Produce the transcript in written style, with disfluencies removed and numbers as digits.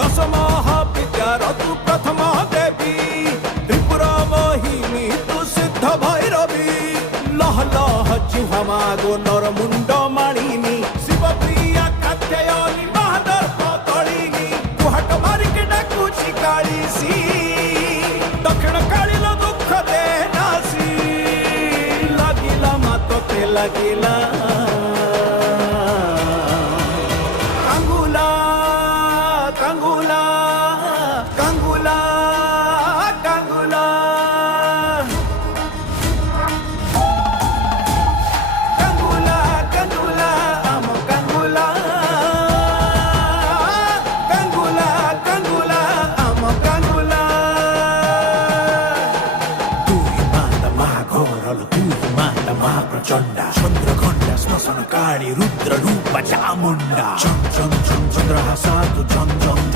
दश महाविद्यार तू प्रथम देवी त्रिपुरा मोहिनी तू सिद्ध भैरवी लह लह जिह्वा गो नर मुंड माणिनी शिवप्रिया कात्यायनी महादर्प तळिनी कुहाट मारिके डाकुची काळीसी दक्षिण काळीला दुःख दे नासी लागिला मातोते लागिला कांगुला कांगुला कांगुला कांगुला कांगुला कांगुला आम कांगुला कांगुला कांगुला आम कांगुला तू ही माता महाघोर तू ही माता महाप्रचंडा चंद्रखंड श्मशान काळी रुद्र रूप चामुंडा चम चम चम चंद्रहासा तू झम झम